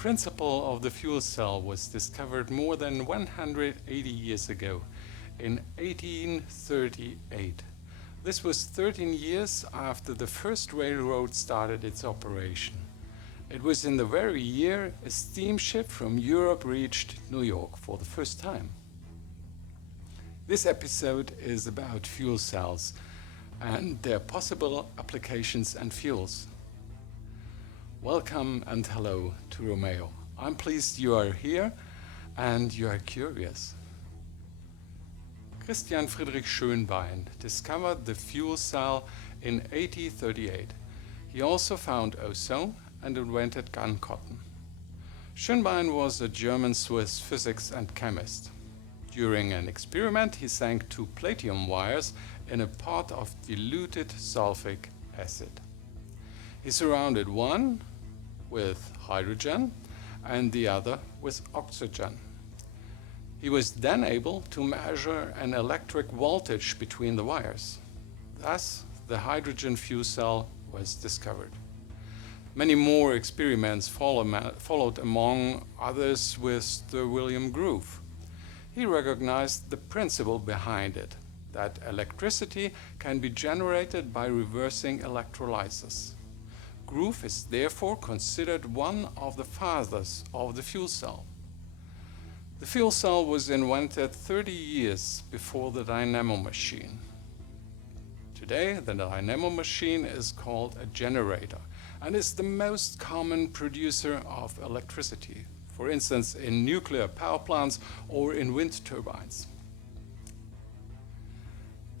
principle of the fuel cell was discovered more than 180 years ago, in 1838. This was 13 years after the first railroad started its operation. It was in the very year a steamship from Europe reached New York for the first time. This episode is about fuel cells and their possible applications and fuels. Welcome and hello to Romeo. I'm pleased you are here and you are curious. Christian Friedrich Schönbein discovered the fuel cell in 1838. He also found ozone and invented gun cotton. Schönbein was a German-Swiss physicist and chemist. During an experiment, he sank two platinum wires in a pot of diluted sulfuric acid. He surrounded one with hydrogen and the other with oxygen. He was then able to measure an electric voltage between the wires. Thus, the hydrogen fuel cell was discovered. Many more experiments followed, among others with Sir William Groove. He recognized the principle behind it, that electricity can be generated by reversing electrolysis. Groove is therefore considered one of the fathers of the fuel cell. The fuel cell was invented 30 years before the dynamo machine. Today, the dynamo machine is called a generator and is the most common producer of electricity, for instance in nuclear power plants or in wind turbines.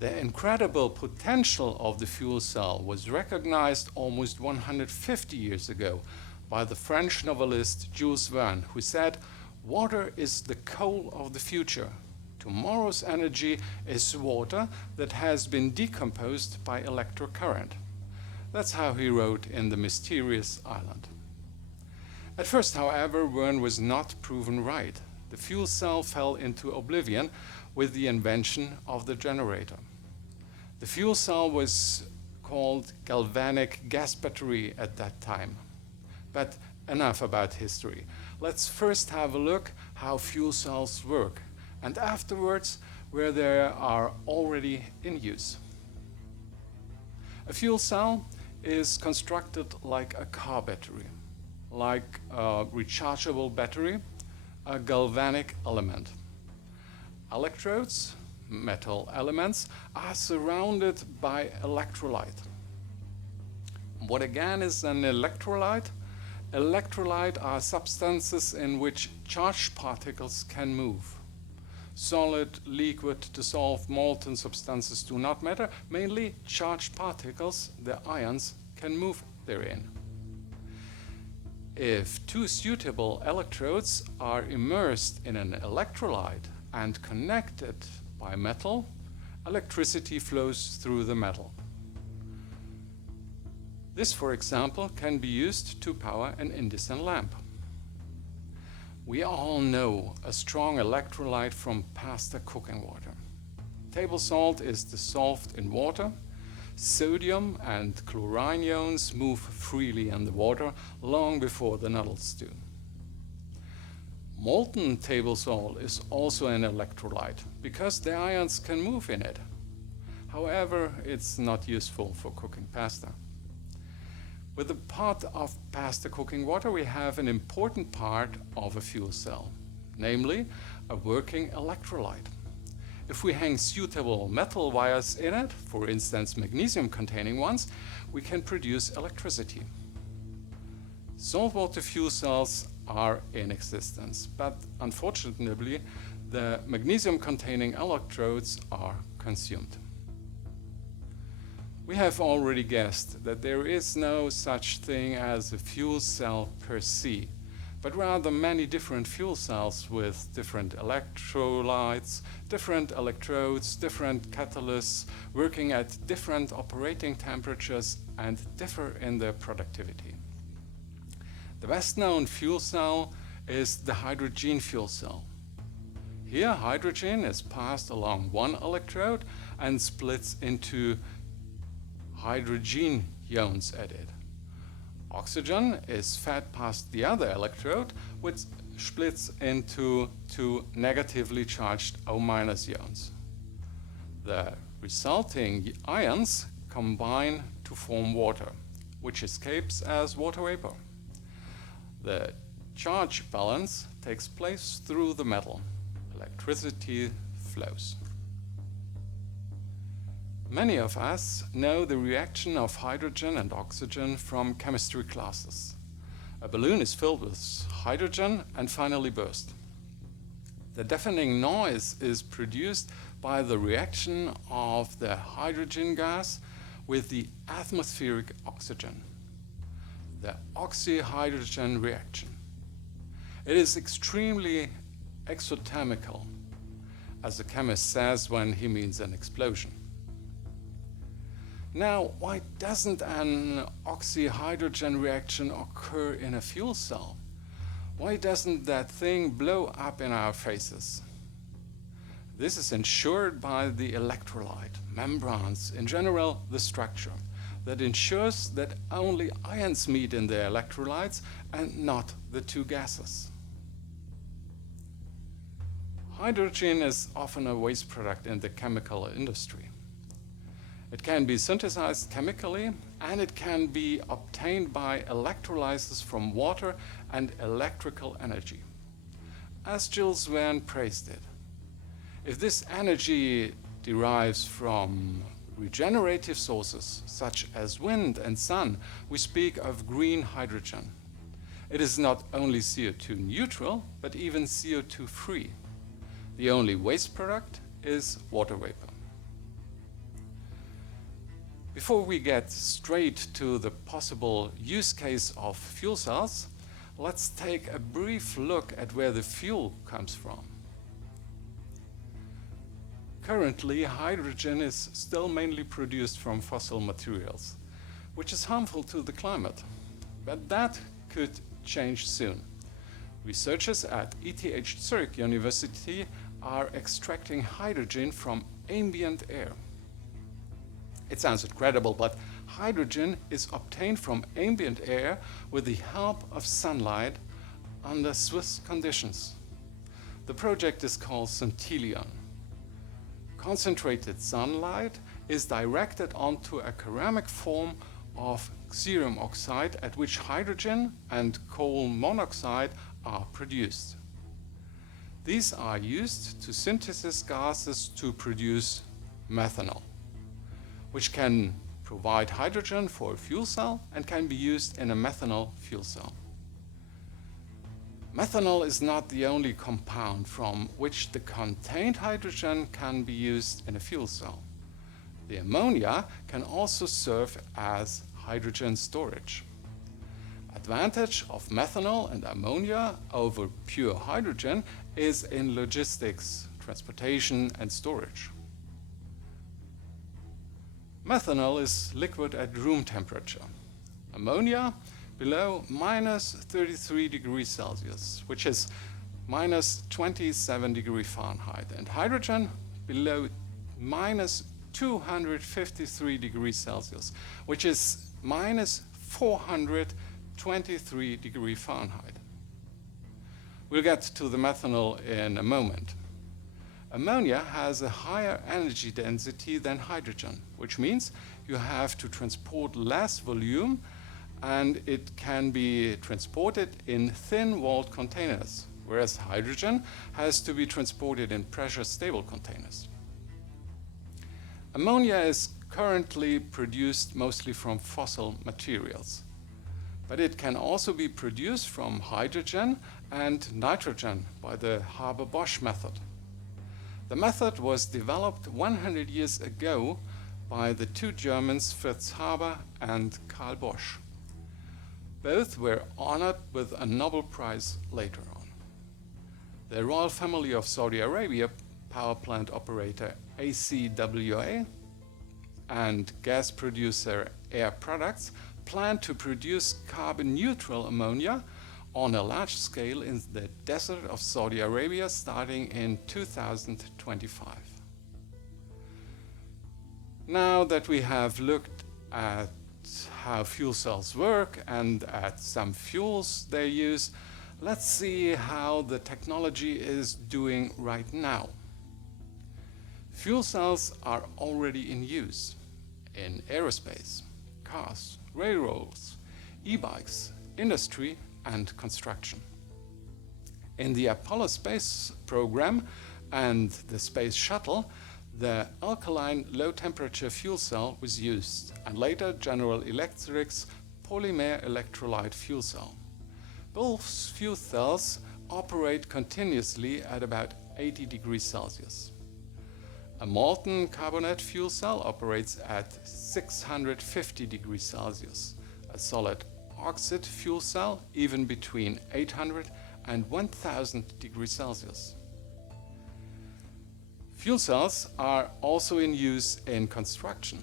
The incredible potential of the fuel cell was recognized almost 150 years ago by the French novelist Jules Verne, who said, "Water is the coal of the future. Tomorrow's energy is water that has been decomposed by electric current." That's how he wrote in The Mysterious Island. At first, however, Verne was not proven right. The fuel cell fell into oblivion with the invention of the generator. The fuel cell was called galvanic gas battery at that time. But enough about history. Let's first have a look how fuel cells work, and afterwards where they are already in use. A fuel cell is constructed like a car battery, like a rechargeable battery, a galvanic element. Electrodes, metal elements, are surrounded by electrolyte. What again is an electrolyte? Electrolytes are substances in which charged particles can move. Solid, liquid, dissolved, molten substances do not matter. Mainly charged particles, the ions, can move therein. If two suitable electrodes are immersed in an electrolyte and connected by metal, electricity flows through the metal. This, for example, can be used to power an incandescent lamp. We all know a strong electrolyte from pasta cooking water. Table salt is dissolved in water. Sodium and chlorine ions move freely in the water long before the noodles do. Molten table salt is also an electrolyte because the ions can move in it. However, it's not useful for cooking pasta. With the pot of pasta cooking water, we have an important part of a fuel cell, namely a working electrolyte. If we hang suitable metal wires in it, for instance magnesium-containing ones, we can produce electricity. Saltwater fuel cells are in existence, but unfortunately the magnesium-containing electrodes are consumed. We have already guessed that there is no such thing as a fuel cell per se, but rather many different fuel cells with different electrolytes, different electrodes, different catalysts, working at different operating temperatures and differ in their productivity. The best known fuel cell is the hydrogen fuel cell. Here, hydrogen is passed along one electrode and splits into hydrogen ions at it. Oxygen is fed past the other electrode, which splits into two negatively charged O- ions. The resulting ions combine to form water, which escapes as water vapor. The charge balance takes place through the metal. Electricity flows. Many of us know the reaction of hydrogen and oxygen from chemistry classes. A balloon is filled with hydrogen and finally bursts. The deafening noise is produced by the reaction of the hydrogen gas with the atmospheric oxygen, the oxyhydrogen reaction. It is extremely exothermical, as the chemist says when he means an explosion. Now, why doesn't an oxyhydrogen reaction occur in a fuel cell? Why doesn't that thing blow up in our faces? This is ensured by the electrolyte, membranes, in general the structure, that ensures that only ions meet in the electrolytes and not the two gases. Hydrogen is often a waste product in the chemical industry. It can be synthesized chemically, and it can be obtained by electrolysis from water and electrical energy. As Jules Verne praised it, if this energy derives from regenerative sources such as wind and sun, we speak of green hydrogen. It is not only CO2 neutral, but even CO2 free. The only waste product is water vapor. Before we get straight to the possible use case of fuel cells, let's take a brief look at where the fuel comes from. Currently, hydrogen is still mainly produced from fossil materials, which is harmful to the climate. But that could change soon. Researchers at ETH Zurich University are extracting hydrogen from ambient air. It sounds incredible, but hydrogen is obtained from ambient air with the help of sunlight under Swiss conditions. The project is called Centillion. Concentrated sunlight is directed onto a ceramic form of cerium oxide at which hydrogen and coal monoxide are produced. These are used to synthesize gases to produce methanol, which can provide hydrogen for a fuel cell and can be used in a methanol fuel cell. Methanol is not the only compound from which the contained hydrogen can be used in a fuel cell. The ammonia can also serve as hydrogen storage. Advantage of methanol and ammonia over pure hydrogen is in logistics, transportation, and storage. Methanol is liquid at room temperature. Ammonia below minus 33 degrees Celsius, which is minus 27 degrees Fahrenheit, and hydrogen below minus 253 degrees Celsius, which is minus 423 degrees Fahrenheit. We'll get to the methanol in a moment. Ammonia has a higher energy density than hydrogen, which means you have to transport less volume, and it can be transported in thin-walled containers, whereas hydrogen has to be transported in pressure-stable containers. Ammonia is currently produced mostly from fossil materials, but it can also be produced from hydrogen and nitrogen by the Haber-Bosch method. The method was developed 100 years ago by the two Germans Fritz Haber and Carl Bosch. Both were honored with a Nobel Prize later on. The royal family of Saudi Arabia, power plant operator ACWA, and gas producer Air Products plan to produce carbon-neutral ammonia on a large scale in the desert of Saudi Arabia starting in 2025. Now that we have looked at how fuel cells work and at some fuels they use, let's see how the technology is doing right now. Fuel cells are already in use in aerospace, cars, railroads, e-bikes, industry, and construction. In the Apollo space program and the space shuttle, the alkaline low-temperature fuel cell was used, and later General Electric's polymer electrolyte fuel cell. Both fuel cells operate continuously at about 80 degrees Celsius. A molten carbonate fuel cell operates at 650 degrees Celsius. A solid oxide fuel cell even between 800 and 1000 degrees Celsius. Fuel cells are also in use in construction.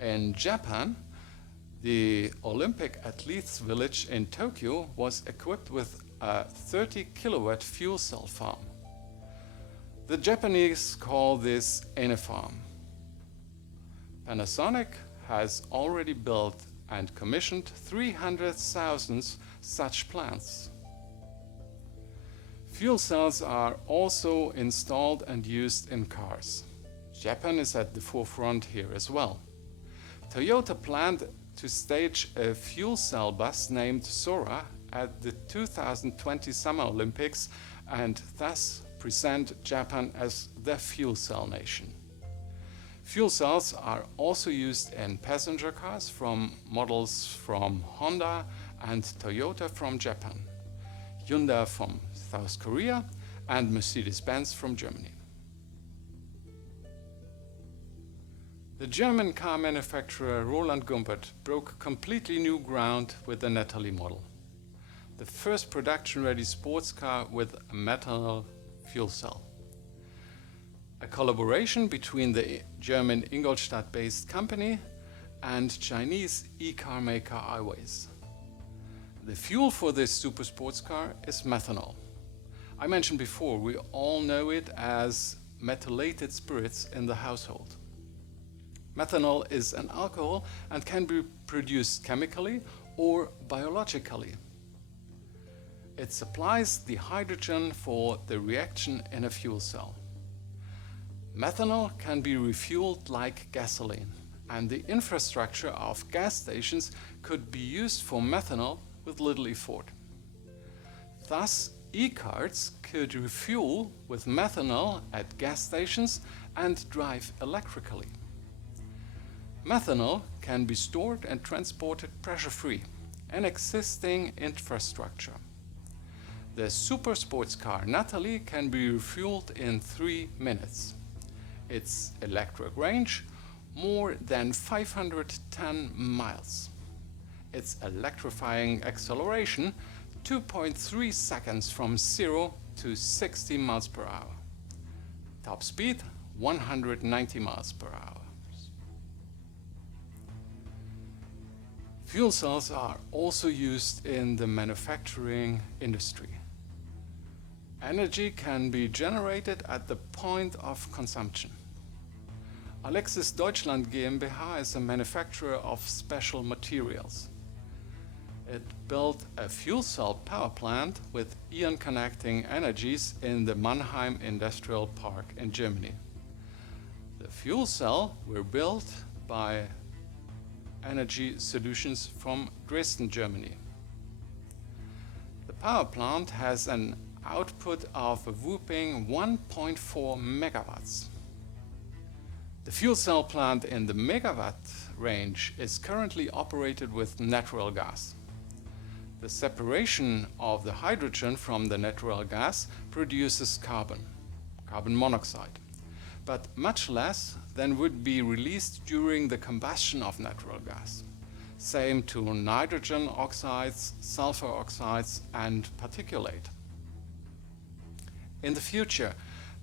In Japan, the Olympic Athletes Village in Tokyo was equipped with a 30 kilowatt fuel cell farm. The Japanese call this Enefarm. Panasonic has already built and commissioned 300,000 such plants. Fuel cells are also installed and used in cars. Japan is at the forefront here as well. Toyota planned to stage a fuel cell bus named Sora at the 2020 Summer Olympics and thus present Japan as the fuel cell nation. Fuel cells are also used in passenger cars from models from Honda and Toyota from Japan, Hyundai from South Korea, and Mercedes-Benz from Germany. The German car manufacturer Roland Gumpert broke completely new ground with the Natalie model, the first production-ready sports car with a methanol fuel cell. A collaboration between the German Ingolstadt-based company and Chinese e-car maker Iways. The fuel for this super sports car is methanol. I mentioned before, we all know it as methylated spirits in the household. Methanol is an alcohol and can be produced chemically or biologically. It supplies the hydrogen for the reaction in a fuel cell. Methanol can be refueled like gasoline, and the infrastructure of gas stations could be used for methanol with little effort. Thus, e-cars could refuel with methanol at gas stations and drive electrically. Methanol can be stored and transported pressure-free, an existing infrastructure. The super sports car Natalie can be refueled in 3 minutes. Its electric range, more than 510 miles. Its electrifying acceleration, 2.3 seconds from 0 to 60 miles per hour. Top speed, 190 miles per hour. Fuel cells are also used in the manufacturing industry. Energy can be generated at the point of consumption. Alexis Deutschland GmbH is a manufacturer of special materials. It built a fuel cell power plant with ion connecting energies in the Mannheim Industrial Park in Germany. The fuel cell were built by Energy Solutions from Dresden, Germany. The power plant has an output of a whopping 1.4 megawatts. The fuel cell plant in the megawatt range is currently operated with natural gas. The separation of the hydrogen from the natural gas produces carbon monoxide, but much less than would be released during the combustion of natural gas. Same to nitrogen oxides, sulfur oxides, and particulate. In the future,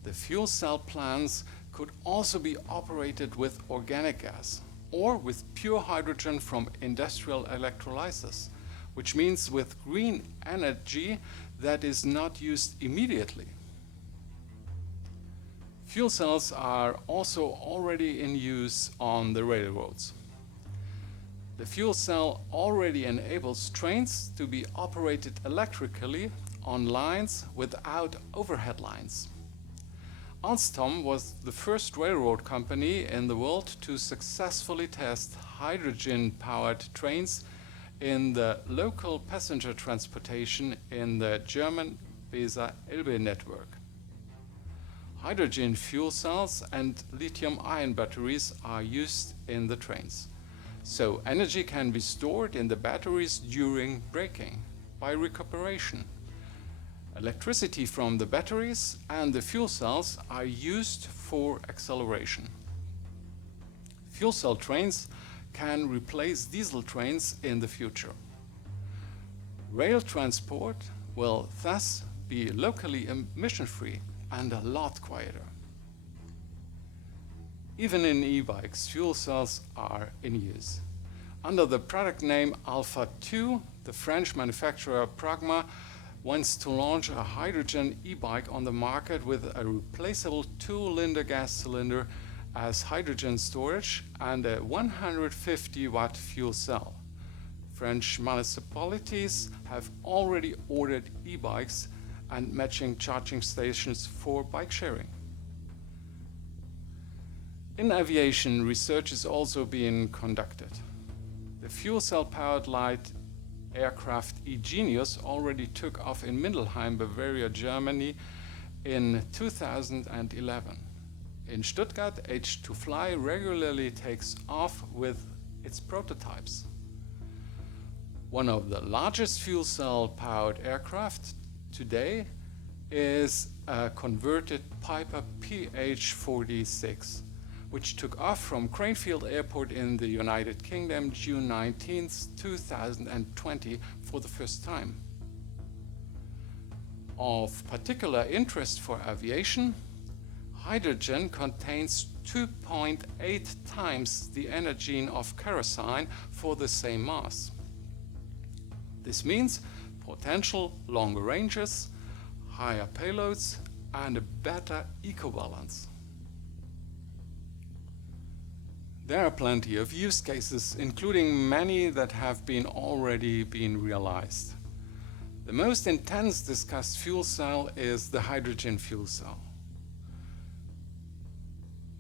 the fuel cell plants could also be operated with organic gas or with pure hydrogen from industrial electrolysis, which means with green energy that is not used immediately. Fuel cells are also already in use on the railroads. The fuel cell already enables trains to be operated electrically on lines without overhead lines. Alstom was the first railroad company in the world to successfully test hydrogen-powered trains in the local passenger transportation in the German Weser-Elbe network. Hydrogen fuel cells and lithium-ion batteries are used in the trains. So energy can be stored in the batteries during braking by recuperation. Electricity from the batteries and the fuel cells are used for acceleration. Fuel cell trains can replace diesel trains in the future. Rail transport will thus be locally emission-free and a lot quieter. Even in e-bikes, fuel cells are in use. Under the product name Alpha 2, the French manufacturer Pragma wants to launch a hydrogen e-bike on the market with a replaceable 2-liter gas cylinder as hydrogen storage and a 150-watt fuel cell. French municipalities have already ordered e-bikes and matching charging stations for bike sharing. In aviation, research is also being conducted. The fuel cell powered light aircraft eGenius already took off in Mindelheim, Bavaria, Germany in 2011. In Stuttgart, H2Fly regularly takes off with its prototypes. One of the largest fuel cell powered aircraft today is a converted Piper PH-46, which took off from Cranefield Airport in the United Kingdom June 19, 2020 for the first time. Of particular interest for aviation, hydrogen contains 2.8 times the energy of kerosene for the same mass. This means potential longer ranges, higher payloads, and a better eco-balance. There are plenty of use cases, including many that have already been realized. The most intense discussed fuel cell is the hydrogen fuel cell.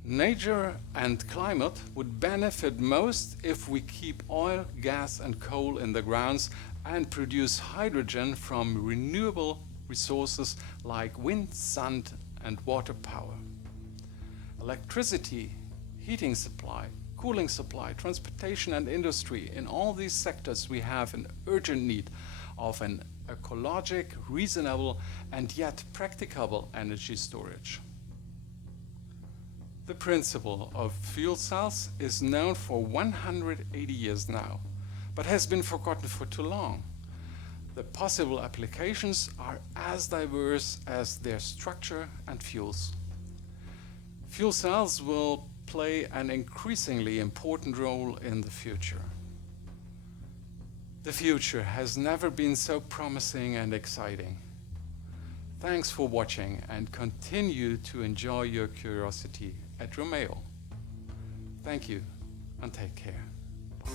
Nature and climate would benefit most if we keep oil, gas and coal in the grounds and produce hydrogen from renewable resources like wind, sun and water power. Electricity, heating supply, cooling supply, transportation and industry, in all these sectors we have an urgent need of an ecologic, reasonable and yet practicable energy storage. The principle of fuel cells is known for 180 years now, but has been forgotten for too long. The possible applications are as diverse as their structure and fuels. Fuel cells will play an increasingly important role in the future. The future has never been so promising and exciting. Thanks for watching and continue to enjoy your curiosity at Romeo. Thank you and take care. Bye.